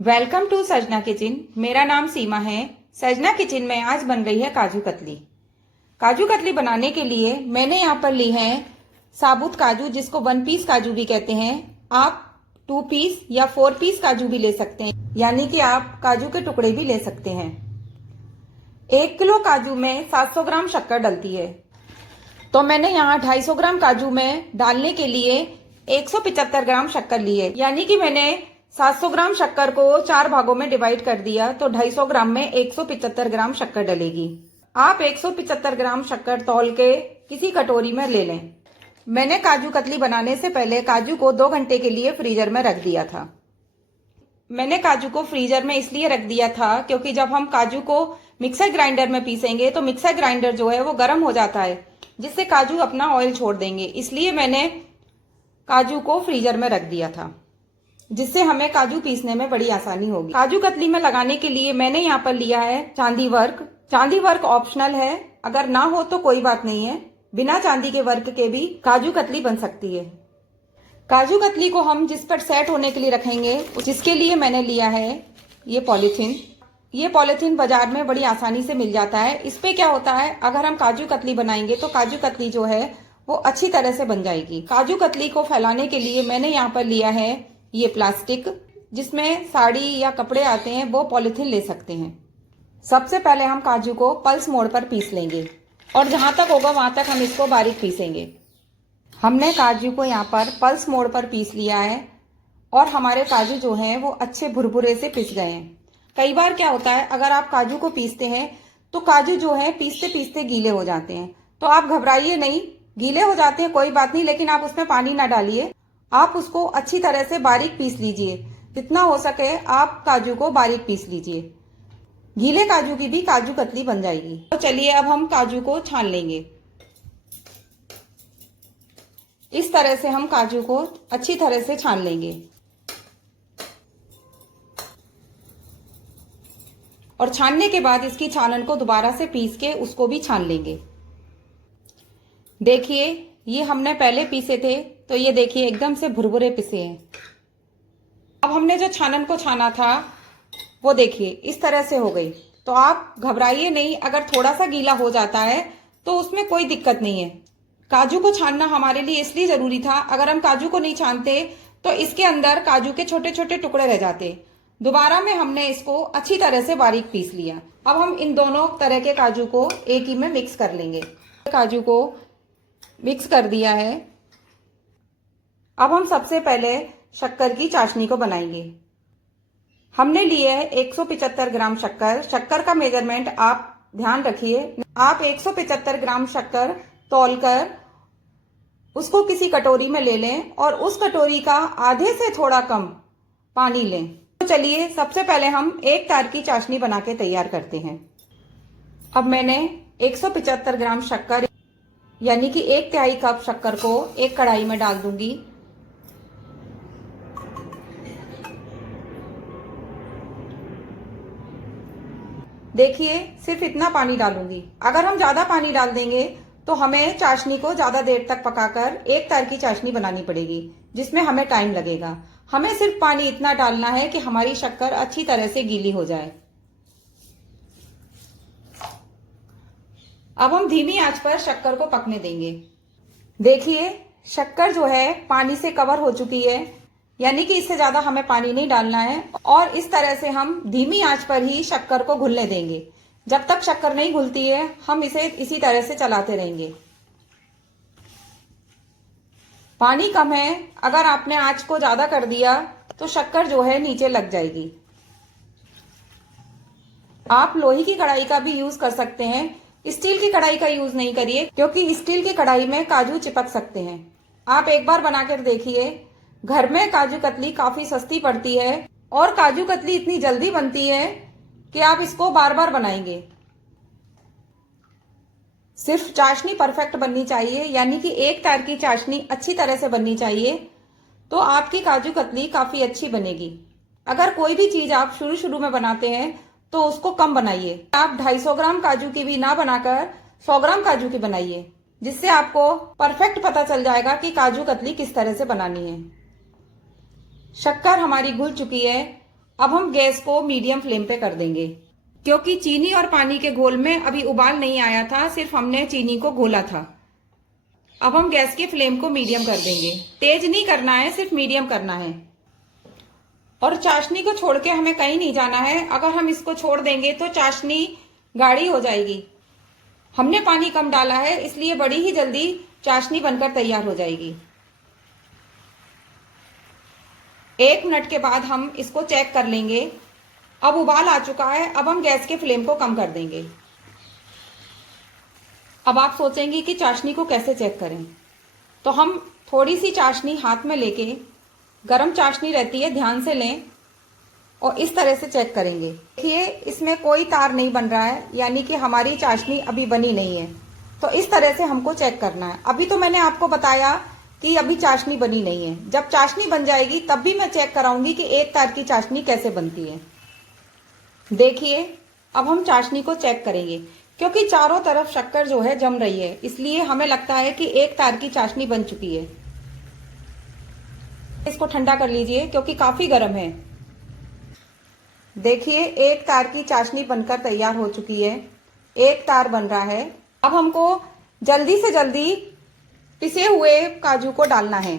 Welcome to सजना kitchen. मेरा नाम सीमा है। सजना किचन में आज बन रही है काजू कतली। काजू कतली बनाने के लिए मैंने यहाँ पर ली है साबुत काजू, जिसको 1 पीस काजू भी कहते हैं। आप 2 पीस या 4 पीस काजू भी ले सकते हैं, यानी कि आप काजू के टुकड़े भी ले सकते हैं। 1 किलो काजू में 700 ग्राम शक्कर डलती है, तो मैंने यहाँ 250 ग्राम काजू में डालने के लिए 175 ग्राम शक्कर ली है, यानी कि मैंने 700 ग्राम शक्कर को 4 भागों में डिवाइड कर दिया, तो 250 ग्राम में 175 ग्राम शक्कर डलेगी। आप 175 ग्राम शक्कर तौल के किसी कटोरी में ले लें। मैंने काजू कतली बनाने से पहले काजू को 2 घंटे के लिए फ्रीजर में रख दिया था। मैंने काजू को फ्रीजर में इसलिए रख दिया था क्योंकि जब हम काजू को मिक्सर ग्राइंडर में पीसेंगे तो मिक्सर ग्राइंडर जो है वो गर्म हो जाता है, जिससे काजू अपना ऑयल छोड़ देंगे। इसलिए मैंने काजू को फ्रीजर में रख दिया था, जिससे हमें काजू पीसने में बड़ी आसानी होगी। काजू कतली में लगाने के लिए मैंने यहाँ पर लिया है चांदी वर्क। चांदी वर्क ऑप्शनल है, अगर ना हो तो कोई बात नहीं है, बिना चांदी के वर्क के भी काजू कतली बन सकती है। काजू कतली को हम जिस पर सेट होने के लिए रखेंगे, जिसके लिए मैंने लिया है ये पॉलीथीन। ये पॉलीथीन बाजार में बड़ी आसानी से मिल जाता है। इस पे क्या होता है, अगर हम काजू कतली बनाएंगे तो काजू कतली जो है वो अच्छी तरह से बन जाएगी। काजू कतली को फैलाने के लिए मैंने यहाँ पर लिया है ये प्लास्टिक, जिसमें साड़ी या कपड़े आते हैं, वो पॉलीथीन ले सकते हैं। सबसे पहले हम काजू को पल्स मोड पर पीस लेंगे और जहां तक होगा वहां तक हम इसको बारीक पीसेंगे। हमने काजू को यहाँ पर पल्स मोड पर पीस लिया है और हमारे काजू जो हैं वो अच्छे भुरभुरे से पिस गए हैं। कई बार क्या होता है, अगर आप काजू को पीसते हैं तो काजू जो है पीसते पीसते गीले हो जाते हैं, तो आप घबराइए नहीं। गीले हो जाते हैं कोई बात नहीं, लेकिन आप उसमें पानी ना डालिए। आप उसको अच्छी तरह से बारीक पीस लीजिए। जितना हो सके आप काजू को बारीक पीस लीजिए। गीले काजू की भी काजू कतली बन जाएगी। तो चलिए अब हम काजू को छान लेंगे। इस तरह से हम काजू को अच्छी तरह से छान लेंगे और छानने के बाद इसकी छानन को दोबारा से पीस के उसको भी छान लेंगे। देखिए, ये हमने पहले पीसे थे, तो ये देखिए एकदम से भुरभुरे पिसे हैं। अब हमने जो छानन को छाना था वो देखिए इस तरह से हो गई। तो आप घबराइए नहीं, अगर थोड़ा सा गीला हो जाता है तो उसमें कोई दिक्कत नहीं है। काजू को छानना हमारे लिए इसलिए जरूरी था, अगर हम काजू को नहीं छानते तो इसके अंदर काजू के छोटे छोटे टुकड़े रह जाते। दोबारा में हमने इसको अच्छी तरह से बारीक पीस लिया। अब हम इन दोनों तरह के काजू को एक ही में मिक्स कर लेंगे। काजू को मिक्स कर दिया है। अब हम सबसे पहले शक्कर की चाशनी को बनाएंगे। हमने लिए है 175 ग्राम शक्कर। शक्कर का मेजरमेंट आप ध्यान रखिए। आप 175 ग्राम शक्कर तौलकर उसको किसी कटोरी में ले लें और उस कटोरी का आधे से थोड़ा कम पानी लें। तो चलिए सबसे पहले हम 1 तार की चाशनी बना के तैयार करते हैं। अब मैंने 175 ग्राम शक्कर यानी कि 1/3 कप शक्कर को एक कढ़ाई में डाल दूंगी। देखिए सिर्फ इतना पानी डालूंगी। अगर हम ज्यादा पानी डाल देंगे तो हमें चाशनी को ज्यादा देर तक पकाकर 1 तार की चाशनी बनानी पड़ेगी, जिसमें हमें टाइम लगेगा। हमें सिर्फ पानी इतना डालना है कि हमारी शक्कर अच्छी तरह से गीली हो जाए। अब हम धीमी आंच पर शक्कर को पकने देंगे। देखिए शक्कर जो है पानी से कवर हो चुकी है, यानी कि इससे ज्यादा हमें पानी नहीं डालना है और इस तरह से हम धीमी आंच पर ही शक्कर को घुलने देंगे। जब तक शक्कर नहीं घुलती है हम इसे इसी तरह से चलाते रहेंगे। पानी कम है, अगर आपने आंच को ज्यादा कर दिया तो शक्कर जो है नीचे लग जाएगी। आप लोहे की कढ़ाई का भी यूज कर सकते हैं, स्टील की कढ़ाई का यूज नहीं करिए, क्योंकि स्टील की कढ़ाई में काजू चिपक सकते हैं। आप एक बार बनाकर देखिए। घर में काजू कतली काफी सस्ती पड़ती है और काजू कतली इतनी जल्दी बनती है कि आप इसको बार बार बनाएंगे। सिर्फ चाशनी परफेक्ट बननी चाहिए, यानी कि 1 तार की चाशनी अच्छी तरह से बननी चाहिए, तो आपकी काजू कतली काफी अच्छी बनेगी। अगर कोई भी चीज आप शुरू शुरू में बनाते हैं तो उसको कम बनाइए। आप 250 ग्राम काजू की भी ना बनाकर 100 ग्राम काजू की बनाइए, जिससे आपको परफेक्ट पता चल जाएगा कि काजू कतली किस तरह से बनानी है। शक्कर हमारी घुल चुकी है अब हम गैस को मीडियम फ्लेम पे कर देंगे, क्योंकि चीनी और पानी के घोल में अभी उबाल नहीं आया था, सिर्फ हमने चीनी को घोला था। अब हम गैस की फ्लेम को मीडियम कर देंगे, तेज नहीं करना है, सिर्फ मीडियम करना है। और चाशनी को छोड़ के हमें कहीं नहीं जाना है। अगर हम इसको छोड़ देंगे तो चाशनी गाढ़ी हो जाएगी। हमने पानी कम डाला है, इसलिए बड़ी ही जल्दी चाशनी बनकर तैयार हो जाएगी। 1 मिनट के बाद हम इसको चेक कर लेंगे। अब उबाल आ चुका है। अब हम गैस के फ्लेम को कम कर देंगे। अब आप सोचेंगे कि चाशनी को कैसे चेक करें, तो हम थोड़ी सी चाशनी हाथ में लेके, गरम चाशनी रहती है, ध्यान से लें और इस तरह से चेक करेंगे। देखिए इसमें कोई तार नहीं बन रहा है, यानी कि हमारी चाशनी अभी बनी नहीं है। तो इस तरह से हमको चेक करना है। अभी तो मैंने आपको बताया कि अभी चाशनी बनी नहीं है। जब चाशनी बन जाएगी तब भी मैं चेक कराऊंगी कि एक तार की चाशनी कैसे बनती है। देखिए अब हम चाशनी को चेक करेंगे, क्योंकि चारों तरफ शक्कर जो है जम रही है, इसलिए हमें लगता है कि एक तार की चाशनी बन चुकी है। इसको ठंडा कर लीजिए, क्योंकि काफी गर्म है। देखिए एक तार की चाशनी बनकर तैयार हो चुकी है। एक तार बन रहा है। अब हमको जल्दी से जल्दी पिसे हुए काजू को डालना है।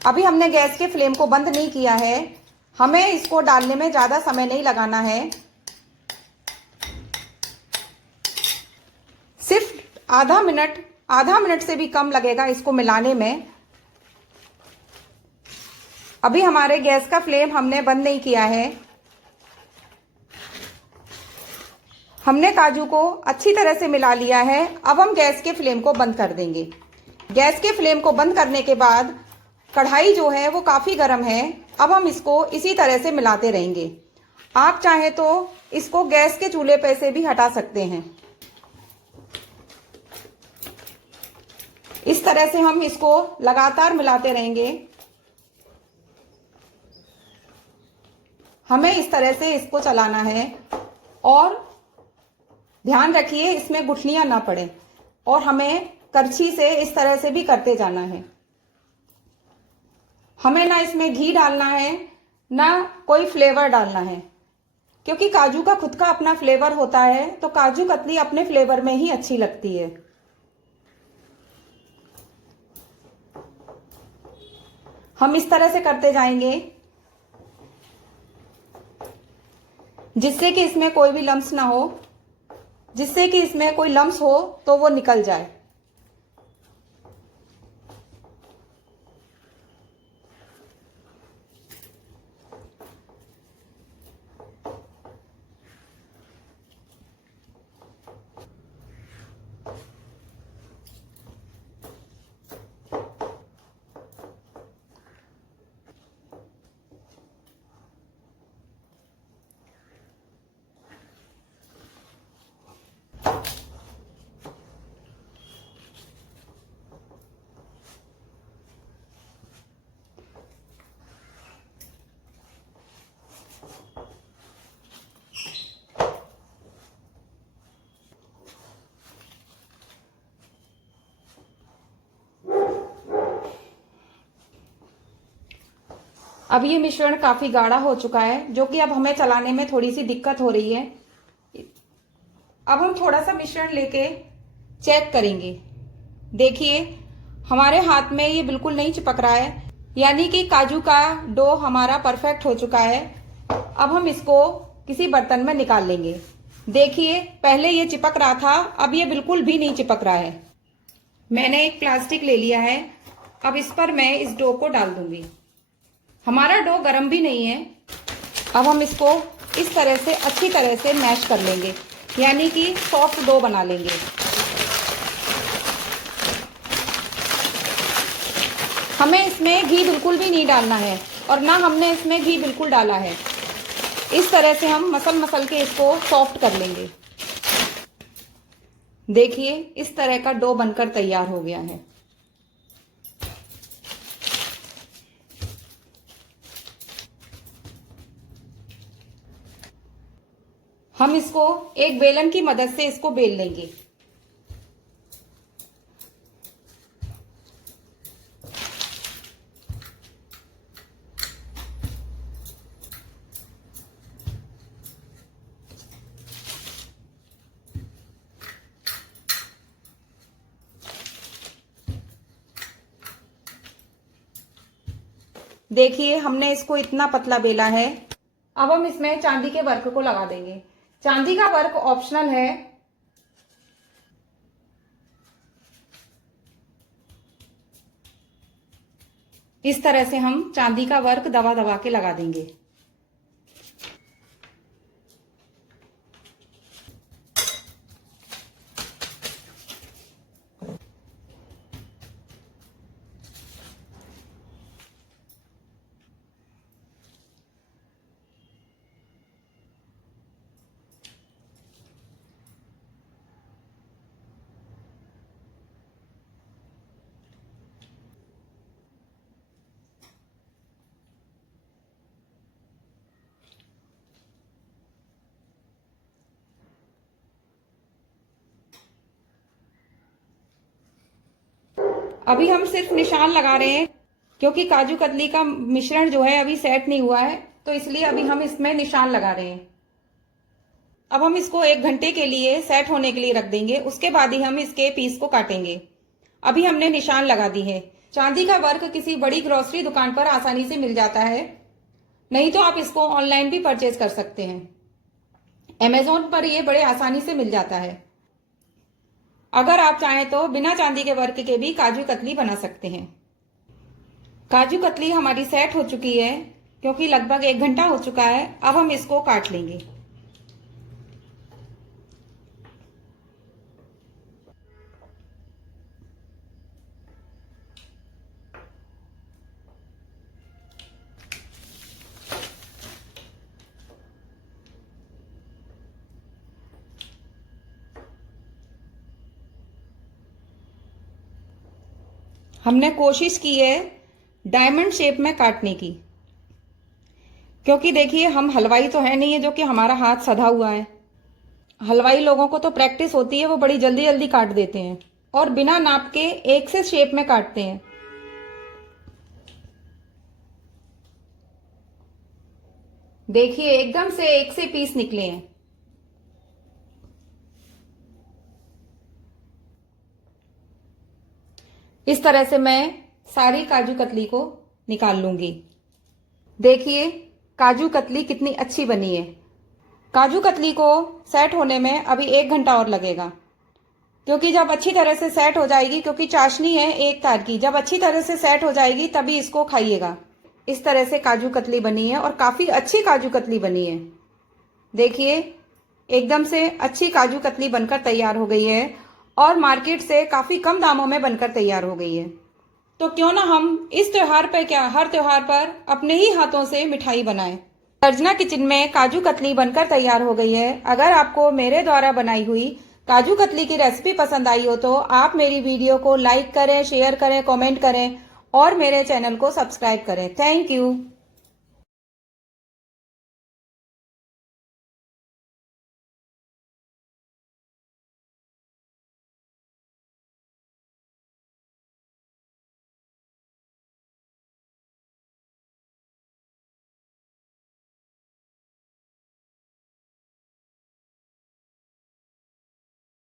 अभी हमने गैस के फ्लेम को बंद नहीं किया है। हमें इसको डालने में ज्यादा समय नहीं लगाना है, सिर्फ आधा मिनट से भी कम लगेगा इसको मिलाने में। अभी हमारे गैस का फ्लेम हमने बंद नहीं किया है। हमने काजू को अच्छी तरह से मिला लिया है। अब हम गैस के फ्लेम को बंद कर देंगे। गैस के फ्लेम को बंद करने के बाद कढ़ाई जो है वो काफी गर्म है। अब हम इसको इसी तरह से मिलाते रहेंगे। आप चाहें तो इसको गैस के चूल्हे पे से भी हटा सकते हैं। इस तरह से हम इसको लगातार मिलाते रहेंगे। हमें इस तरह से इसको चलाना है और ध्यान रखिए इसमें गुठलियां ना पड़े, और हमें करछी से इस तरह से भी करते जाना है। हमें ना इसमें घी डालना है, ना कोई फ्लेवर डालना है, क्योंकि काजू का खुद का अपना फ्लेवर होता है। तो काजू कतली अपने फ्लेवर में ही अच्छी लगती है। हम इस तरह से करते जाएंगे जिससे कि इसमें कोई भी लम्स ना हो, जिससे कि इसमें कोई लम्स हो तो वो निकल जाए। अब ये मिश्रण काफी गाढ़ा हो चुका है, जो कि अब हमें चलाने में थोड़ी सी दिक्कत हो रही है। अब हम थोड़ा सा मिश्रण लेके चेक करेंगे। देखिए हमारे हाथ में ये बिल्कुल नहीं चिपक रहा है, यानी कि काजू का डो हमारा परफेक्ट हो चुका है। अब हम इसको किसी बर्तन में निकाल लेंगे। देखिए पहले ये चिपक रहा था, अब ये बिल्कुल भी नहीं चिपक रहा है। मैंने एक प्लास्टिक ले लिया है। अब इस पर मैं इस डो को डाल दूंगी। हमारा डो गर्म भी नहीं है। अब हम इसको इस तरह से अच्छी तरह से मैश कर लेंगे, यानी कि सॉफ्ट डो बना लेंगे। हमें इसमें घी बिल्कुल भी नहीं डालना है, और ना हमने इसमें घी बिल्कुल डाला है। इस तरह से हम मसल के इसको सॉफ्ट कर लेंगे। देखिए इस तरह का डो बनकर तैयार हो गया है। हम इसको एक बेलन की मदद से इसको बेल लेंगे। देखिए हमने इसको इतना पतला बेला है। अब हम इसमें चांदी के वर्क को लगा देंगे। चांदी का वर्क ऑप्शनल है। इस तरह से हम चांदी का वर्क दबा दबा के लगा देंगे। अभी हम सिर्फ निशान लगा रहे हैं क्योंकि काजू कतली का मिश्रण जो है अभी सेट नहीं हुआ है, तो इसलिए अभी हम इसमें निशान लगा रहे हैं। अब हम इसको 1 घंटे के लिए सेट होने के लिए रख देंगे। उसके बाद ही हम इसके पीस को काटेंगे। अभी हमने निशान लगा दी है। चांदी का वर्क किसी बड़ी ग्रोसरी दुकान पर आसानी से मिल जाता है, नहीं तो आप इसको ऑनलाइन भी परचेज कर सकते हैं। अमेजोन पर ये बड़े आसानी से मिल जाता है। अगर आप चाहें तो बिना चांदी के वर्क के भी काजू कतली बना सकते हैं। काजू कतली हमारी सेट हो चुकी है क्योंकि लगभग 1 घंटा हो चुका है। अब हम इसको काट लेंगे। हमने कोशिश की है डायमंड शेप में काटने की, क्योंकि देखिए हम हलवाई तो है नहीं है जो कि हमारा हाथ सधा हुआ है। हलवाई लोगों को तो प्रैक्टिस होती है, वो बड़ी जल्दी जल्दी काट देते हैं और बिना नाप के एक से शेप में काटते हैं। देखिए एकदम से एक से पीस निकले हैं। इस तरह से मैं सारी काजू कतली को निकाल लूंगी। देखिए काजू कतली कितनी अच्छी बनी है। काजू कतली को सेट होने में अभी 1 घंटा और लगेगा, क्योंकि जब अच्छी तरह से सेट हो जाएगी, क्योंकि चाशनी है 1 तार की, जब अच्छी तरह से सेट हो जाएगी तभी इसको खाइएगा। इस तरह से काजू कतली बनी है और काफी अच्छी काजू कतली बनी है। देखिए एकदम से अच्छी काजू कतली बनकर तैयार हो गई है और मार्केट से काफी कम दामों में बनकर तैयार हो गई है। तो क्यों ना हम इस त्योहार पर क्या हर त्योहार पर अपने ही हाथों से मिठाई बनाएं। सर्जना किचन में काजू कतली बनकर तैयार हो गई है। अगर आपको मेरे द्वारा बनाई हुई काजू कतली की रेसिपी पसंद आई हो तो आप मेरी वीडियो को लाइक करें, शेयर करें, कमेंट करें और मेरे चैनल को सब्सक्राइब करें। Thank you.